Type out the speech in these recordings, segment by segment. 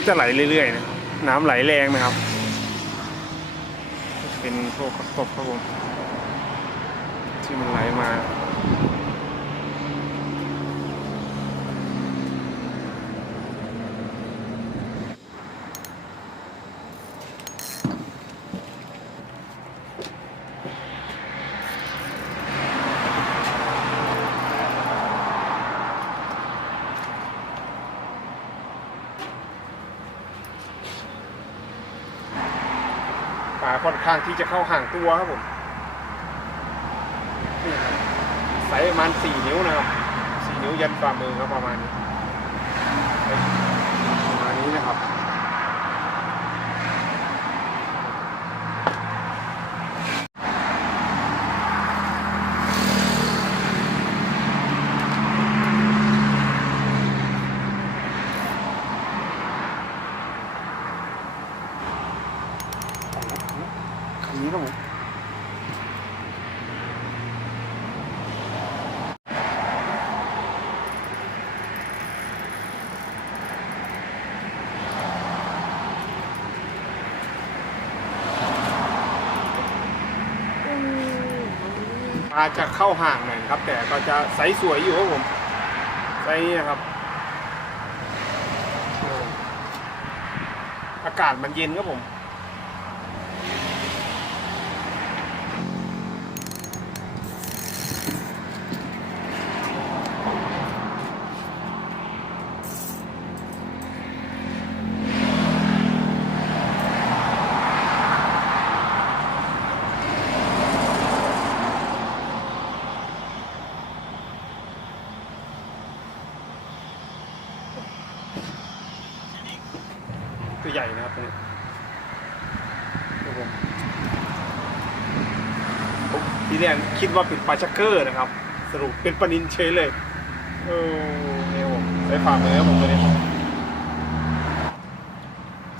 ก็จะไหลเรื่อยๆนะน้ำไหลแรงนะครับ เป็นพวกข้าวตบครับผมที่มันไหลมา ค่อนข้างที่จะเข้าห่างตัวครับผมนี่ครับไซส์ประมาณสี่นิ้วนะครับสี่นิ้วยันฝ่ามือครับประมาณนี้ประมาณนี้นะครับ อาจจะเข้าห่างหน่อยครับ แต่ก็จะใสสวยอยู่ครับผมไซนี้นะครับ อากาศมันเย็นครับผม หญ่นะครับตัวนี้ครับผมผมทีแรกคิดว่าเป็นปลาชักเกอร์นะครับ สรุปเป็นปลานินเฉยเลยเออเนี่ยผมไปฝากเลยครับผมตัวนี้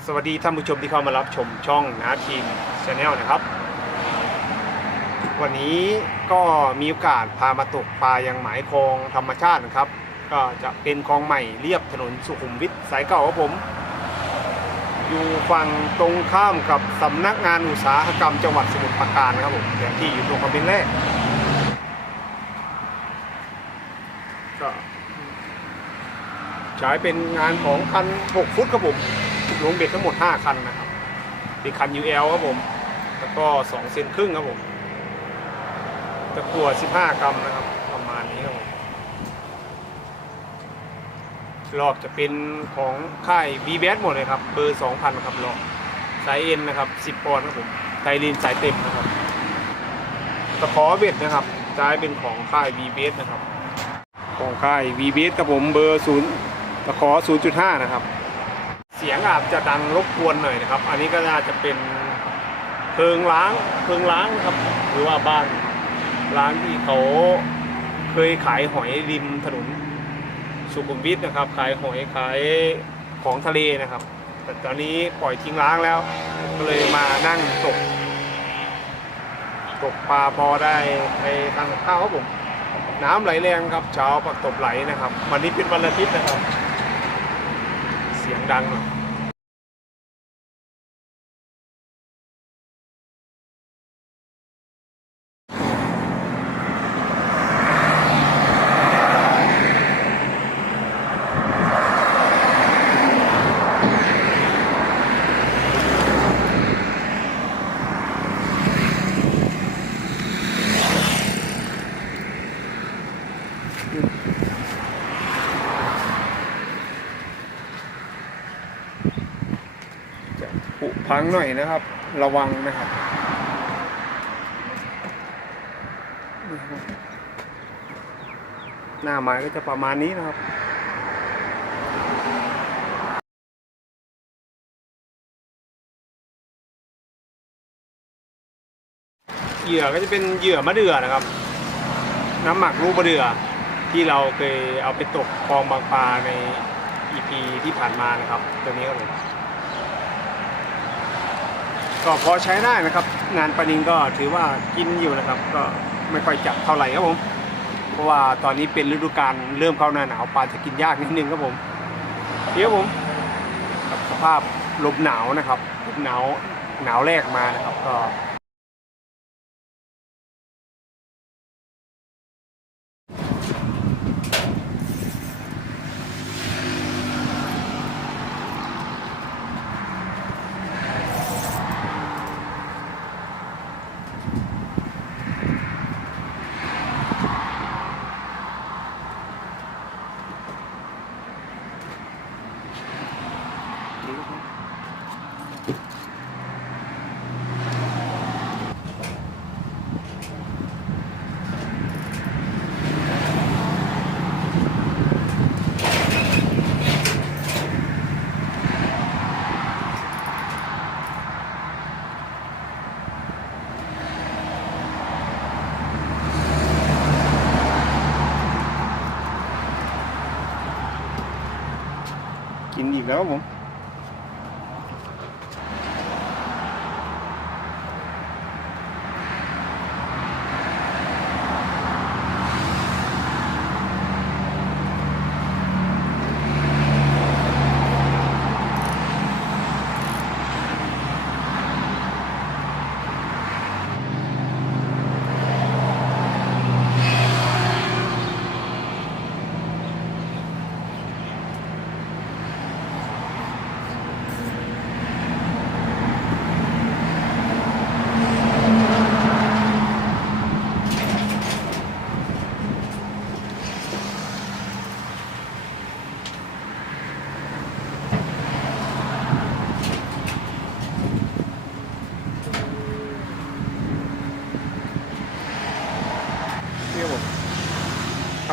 สวัสดีท่านผู้ชมที่เข้ามารับชมช่องนาทีมชาแนลนะครับ วันนี้ก็มีโอกาสพามาตกปลายังหมายคลองธรรมชาตินะครับ ก็จะเป็นคลองใหม่เรียบถนนสุขุมวิทสายเก่าครับผม อยู่ฝั่งตรงข้ามกับสำนักงานอุตสาหกรรมจังหวัดสมุทรปราการครับผมแผนที่อยู่ตรงคอมเมนแรกก็ใช้เป็นงานของคัน 6 ฟุตครับผมลงเบ็ดทั้งหมด 5 คันนะครับเป็นคัน UL ครับผม แล้วก็ 2 เซนครึ่งครับผม ตะกั่ว15 กรัมนะครับ ประมาณนี้ครับผม รอบจะเป็นของค่าย b b s หมดเลยครับ เบอร์ 2,000 ครับรอบสายเอ็นนะครับ 10 ปอนด์ครับผมไทลินสายเต็มนะครับตะขอเบ็ดนะครับจะให้เป็นของค่าย b b s นะครับ ของค่าย b b s ครับผมเบอร์0ตะขอ 0.5 นะครับ เสียงอาจจะดังรบกวนหน่อยนะครับ อันนี้ก็น่าจะเป็นเพิงล้างเพิงล้างนะครับ หรือว่าบ้านร้านที่เขาเคยขายหอยริมถนน สุขุมวิทนะครับ ขายหอยขายของทะเลนะครับ แต่ตอนนี้ปล่อยทิ้งร้างแล้ว ก็เลยมานั่งตก ตกปลาพอได้ไปทางข้าวครับผม น้ำไหลแรงครับเช้าปักตบไหลนะครับ วันนี้เป็นวันอาทิตย์นะครับ เสียงดัง พังหน่อยนะครับ ระวังนะครับหน้าไม้ก็จะประมาณนี้นะครับเหยื่อก็จะเป็นเหยื่อมะเดื่อนะครับ น้ำหมักลูกมะเดื่อที่เราเคยเอาไปตกคลองบางปลาใน EP ที่ผ่านมานะครับ ตัวนี้ครับผม ก็พอใช้ได้นะครับ งานปลานิงก็ถือว่ากินอยู่นะครับ ก็ไม่ค่อยจับเท่าไหร่ครับผม เพราะว่าตอนนี้เป็นฤดูกาลเริ่มเข้าหน้าหนาวปลาจะกินยากนิดนึงครับผมเดี๋ยวผมกับสภาพลมหนาวนะครับลมหนาวหนาวแรกมานะครับ ก็ กิน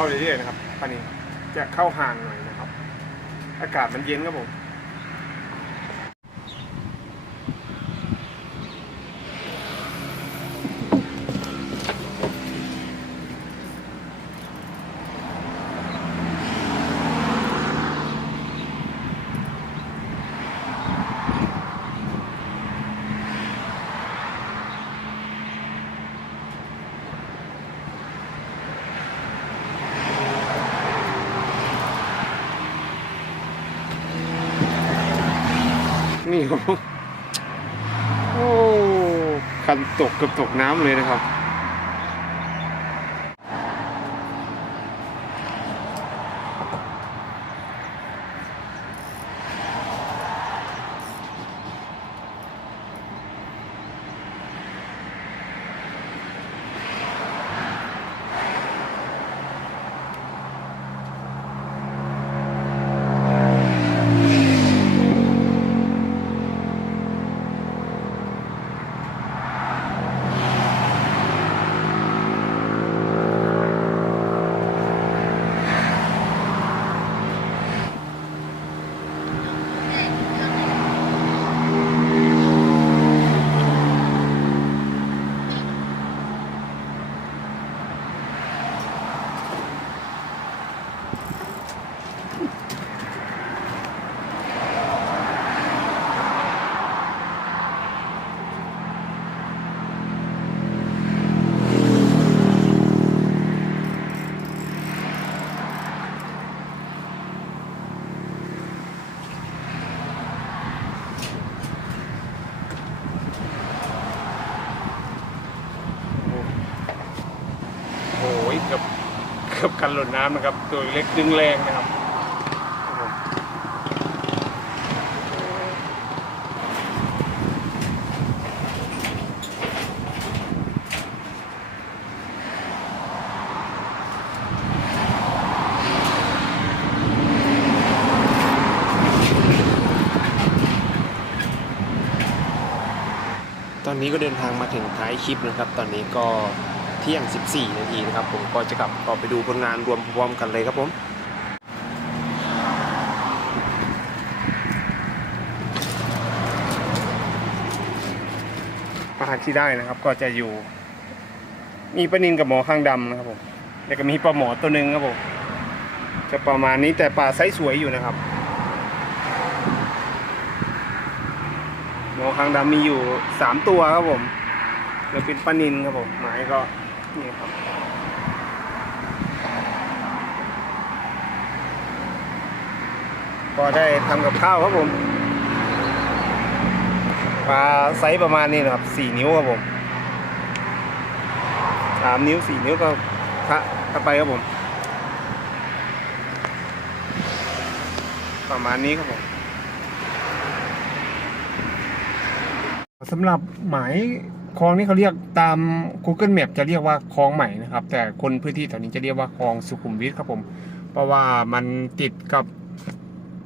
เข้าเรื่อยๆนะครับปานี้จะเข้าห่างหน่อยนะครับ อากาศมันเย็นครับผม นี่ครับโอ้คันตกกับตกน้ำเลยนะครับ กันหล่นน้ำนะครับ ตัวเล็กดึงแรงนะครับตอนนี้ก็เดินทางมาถึงท้ายคลิปนะครับ ตอนนี้ก็ เที่ยง 14 นาทีนะครับผมก็จะกลับก็ไปดูผลงานรวมพร้อมกันเลยครับผมอาหารที่ได้นะครับก็จะอยู่ มีปลานินกับหมอข้างดำนะครับผมแล้วก็มีปลาหมอตัวหนึ่งครับผมจะประมาณนี้แต่ปลาไซส์สวยอยู่นะครับ หมอข้างดำมีอยู่สามตัวครับผมแล้วเป็นปลานินครับผมหมายก็ นี่ครับก็ได้ทำกับข้าวครับผมปลาไซส์ประมาณนี้นะครับสี่นิ้วครับผมสามนิ้วสี่นิ้วก็คะเข้าไปครับผม ประมาณนี้ครับผมสำหรับหมาย คลองนี้เขาเรียกตาม Google Map จะเรียกว่าคลองใหม่นะครับ แต่คนพื้นที่แถวนี้จะเรียกว่าคลองสุขุมวิทครับผม เพราะว่ามันติดกับ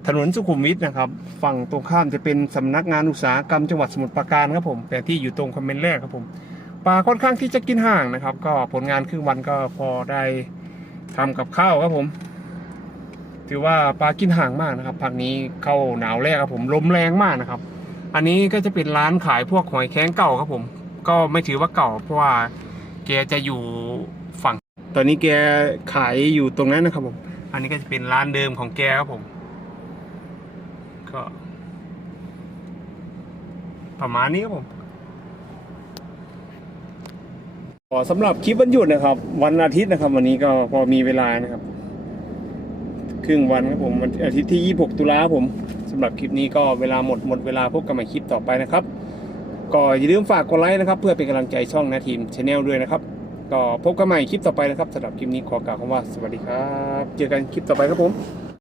ถนนสุขุมวิทนะครับ ฝั่งตรงข้ามจะเป็นสำนักงานอุตสาหกรรมจังหวัดสมุทรปราการครับผมแต่ที่อยู่ตรงคอมเมนต์แรกครับผมปลาค่อนข้างที่จะกินห่างนะครับ ก็ผลงานครึ่งวันก็พอได้ทำกับข้าวครับผม ถือว่าปลากินห่างมากนะครับพักนี้เข้าหนาวแรกครับผมลมแรงมากนะครับ อันนี้ก็จะเป็นร้านขายพวกหอยแครงเก่าครับผม ก็ไม่ถือว่าเก่า เพราะว่าแกจะอยู่ฝั่ง ตอนนี้แกขายอยู่ตรงนั้นนะครับผม อันนี้ก็จะเป็นร้านเดิมของแกครับผม ก็ประมาณนี้ครับผมอ๋อสำหรับคลิปวันหยุดนะครับ วันอาทิตย์นะครับ วันนี้ก็พอมีเวลานะครับ ครึ่งวันครับผมวันอาทิตย์ที่ 26 ตุลาครับผมสำหรับคลิปนี้ก็เวลาหมดหมดเวลาพบกันใหม่คลิปต่อไปนะครับ ก็อย่าลืมฝากกดไลค์นะครับ เพื่อเป็นกำลังใจช่องนาทีมชาแนลด้วยนะครับ ก็พบกันใหม่คลิปต่อไปนะครับสำหรับคลิปนี้ขอกล่าวคำว่าสวัสดีครับ เจอกันคลิปต่อไปครับผม